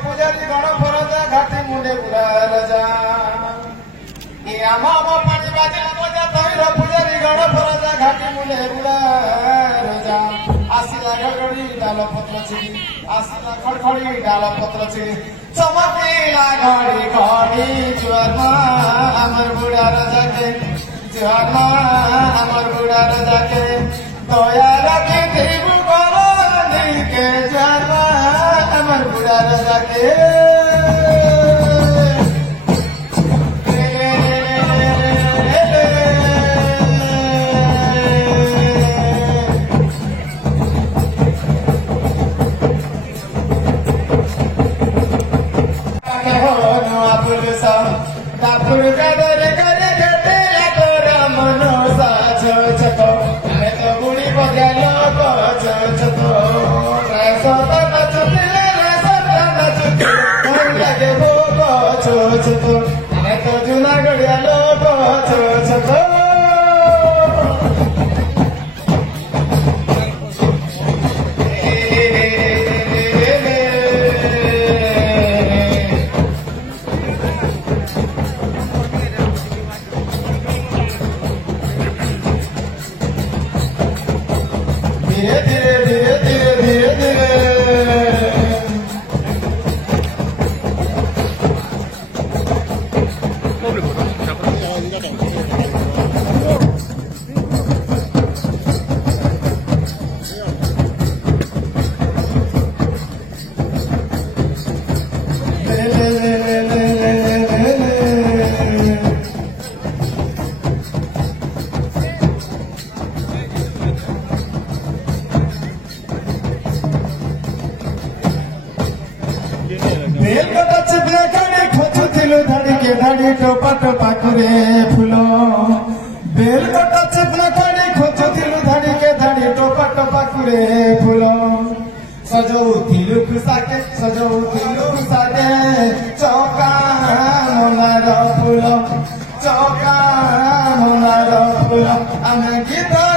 ପୂଜାରୀ ଗଣ ଫରଜା ଘାଟି ମୁଣ୍ଡେ ବୁଲା ରଜା ଏ ଆମ ପାଟି ବାଜିଲା ମଜା ତୈର ପୂଜାରୀ ଗଣ ଫରଜା ଘାଟି ମୁଣ୍ଡେ ବୁଲା ରଜା ଆସିଲା ଘଡ଼ଘଡ଼ି ଡାଲ ପତ୍ର ଛିଡ଼ି ଆସିଲା ଖଡ଼ଖଡ଼ି ଡାଲ ପତ୍ର ଛିଡ଼ି ଚମକିଲା ଘଡ଼ି ଘଡ଼ି ଜୁଆର ଆମର ବୁଢ଼ା ରଜାକେ ଜୁଆର ଆମର ବୁଢ଼ା ରଜାକେ দয়া রাখে দেব কে জানা আমার বুড়া রাজাকে जुनागढ़िया लोग धीरे धीरे धीरे धीरे धीरे धीरे धाड़ी टोपा टोपा करे फूलो बेल कटा चिपला काड़ी खोजथिलु धाड़ी के धाड़ी टोपा टोपा करे फूलो सजौथिलु खुसाके चौका मोनार फूलो चौका मोनार फूलो आमे गीत